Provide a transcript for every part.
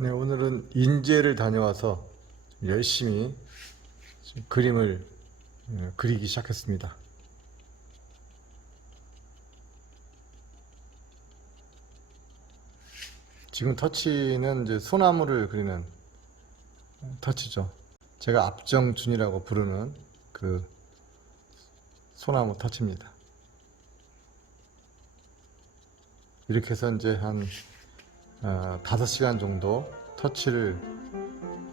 네, 오늘은 인제를 다녀와서 열심히 그림을 어, 그리기 시작했습니다. 지금 터치는 이제 소나무를 그리는 터치죠. 제가 압정준이라고 부르는 그 소나무 터치입니다. 이렇게 해서 이제 한 어, 5시간 정도 터치를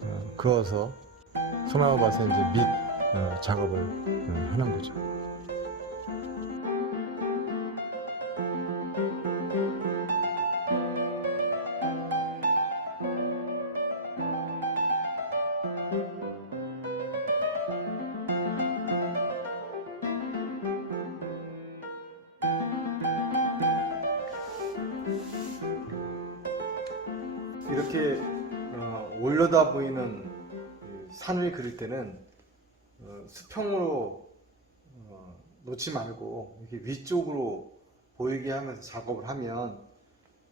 어, 그어서 소나무 밭에 이제 밑 어, 작업을 어, 하는 거죠. 이렇게 어, 올려다 보이는 이 산을 그릴 때는 어, 수평으로 어, 놓지 말고 이렇게 위쪽으로 보이게 하면서 작업을 하면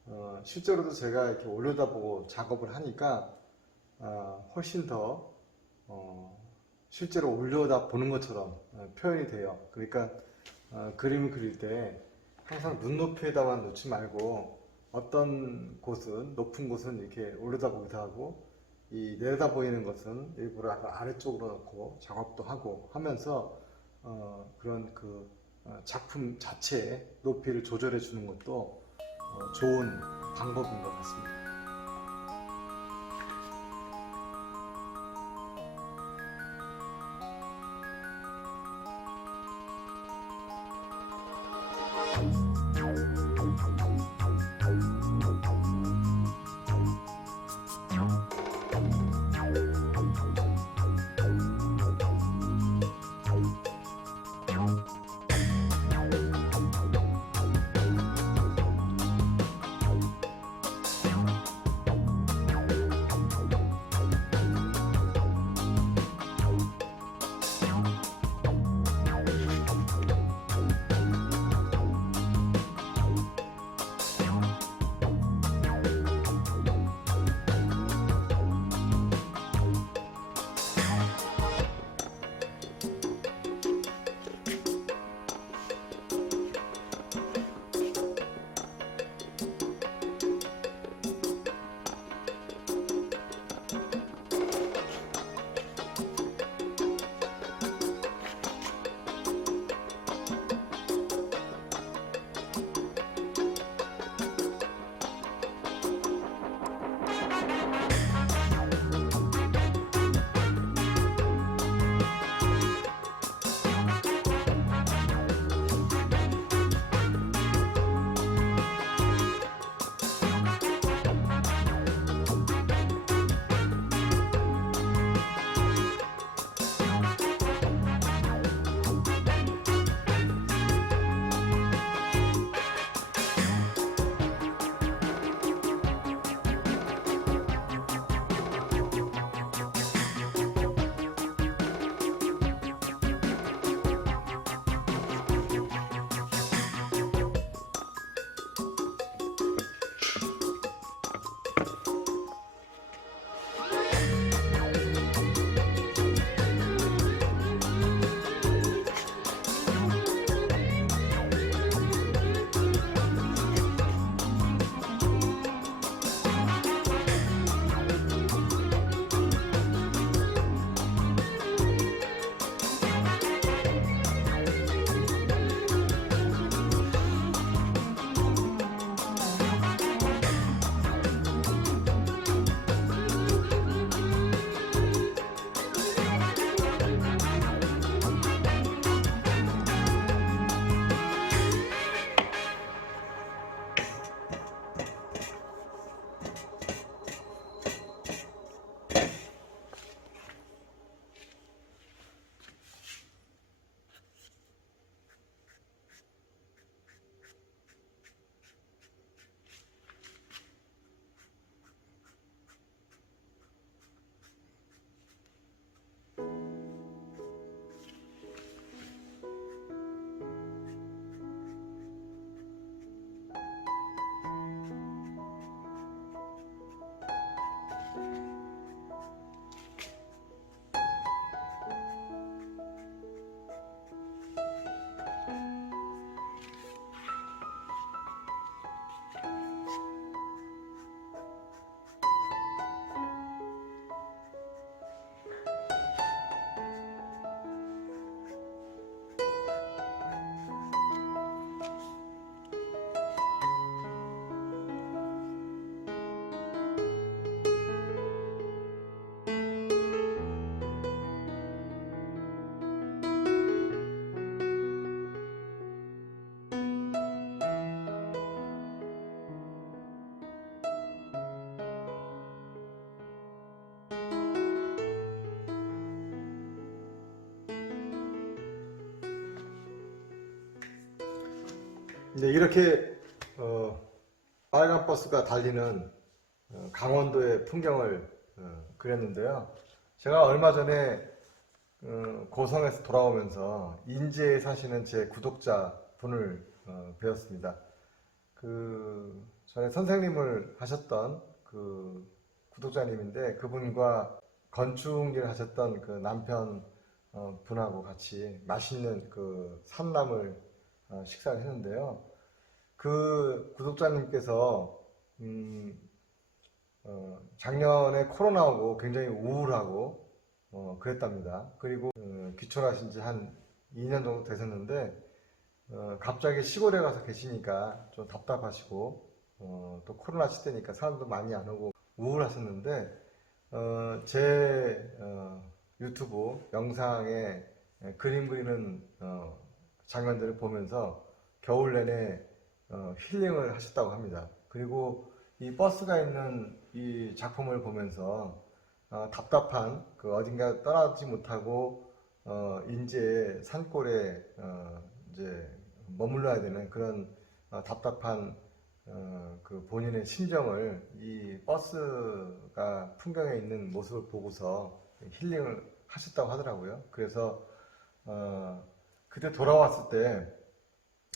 어, 실제로도 제가 이렇게 올려다보고 작업을 하니까 어, 훨씬 더 어, 실제로 올려다 보는 것처럼 어, 표현이 돼요. 그러니까 어, 그림을 그릴 때 항상 눈높이에다만 놓지 말고 어떤 곳은 높은 곳은 이렇게 올려다보기도 하고 이 내려다 보이는 것은 일부러 아래쪽으로 놓고 작업도 하고 하면서 어, 그런 그 어, 작품 자체의 높이를 조절해 주는 것도 어, 좋은 방법인 것 같습니다. 네, 이렇게 어, 빨간 버스가 달리는 어, 강원도의 풍경을 어, 그렸는데요. 제가 얼마 전에 어, 고성에서 돌아오면서 인제에 사시는 제 구독자 분을 어, 뵈었습니다. 그 전에 선생님을 하셨던 그 구독자님인데 그분과 건축 일 하셨던 그 남편 어, 분하고 같이 맛있는 그 산남을 어, 식사를 했는데요. 그 구독자님께서 음, 어, 작년에 코로나 오고 굉장히 우울하고 어, 그랬답니다. 그리고 어, 귀촌하신 지 한 2년 정도 되셨는데 어, 갑자기 시골에 가서 계시니까 좀 답답하시고 어, 또 코로나 시대니까 사람도 많이 안 오고 우울하셨는데 어, 제 어, 유튜브 영상에 그림 그리는 어, 장면들을 보면서 겨울 내내 어, 힐링을 하셨다고 합니다. 그리고 이 버스가 있는 이 작품을 보면서 어, 답답한 그 어딘가 떠나지 못하고 어, 인제 산골에 어, 이제 머물러야 되는 그런 어, 답답한 어, 그 본인의 심정을 이 버스가 풍경에 있는 모습을 보고서 힐링을 하셨다고 하더라고요. 그래서 어, 그때 돌아왔을 때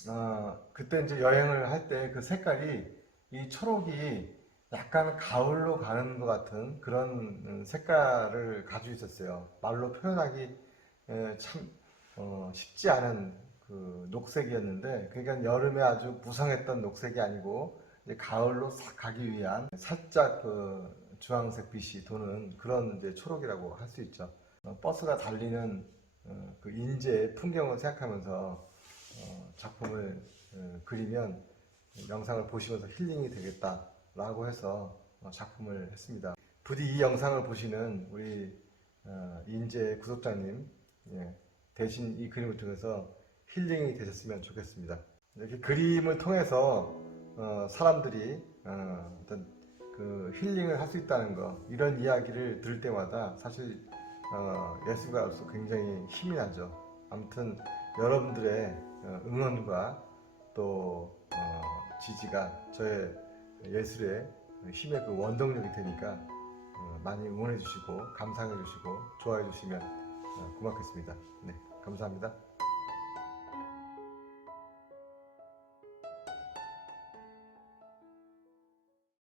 어, 그때 이제 여행을 할 때 그 색깔이 이 초록이 약간 가을로 가는 것 같은 그런 음, 색깔을 가지고 있었어요. 말로 표현하기 에, 참 어, 쉽지 않은 그 녹색이었는데, 그러니까 여름에 아주 무성했던 녹색이 아니고 가을로 싹 가기 위한 살짝 그 주황색 빛이 도는 그런 이제 초록이라고 할 수 있죠. 어, 버스가 달리는 어, 그 인제의 풍경을 생각하면서 어, 작품을 어, 그리면 영상을 보시면서 힐링이 되겠다라고 해서 어, 작품을 했습니다. 부디 이 영상을 보시는 우리 어, 인제 구독자님 예, 대신 이 그림을 통해서 힐링이 되셨으면 좋겠습니다. 이렇게 그림을 통해서 어, 사람들이 어, 어떤 그 힐링을 할 수 있다는 거 이런 이야기를 들을 때마다 사실 어, 예술가로서 굉장히 힘이 나죠. 아무튼 여러분들의 어, 응원과 또 어, 지지가 저의 예술의 힘의 그 원동력이 되니까 어, 많이 응원해 주시고 감상해 주시고 좋아해 주시면 어, 고맙겠습니다. 네, 감사합니다.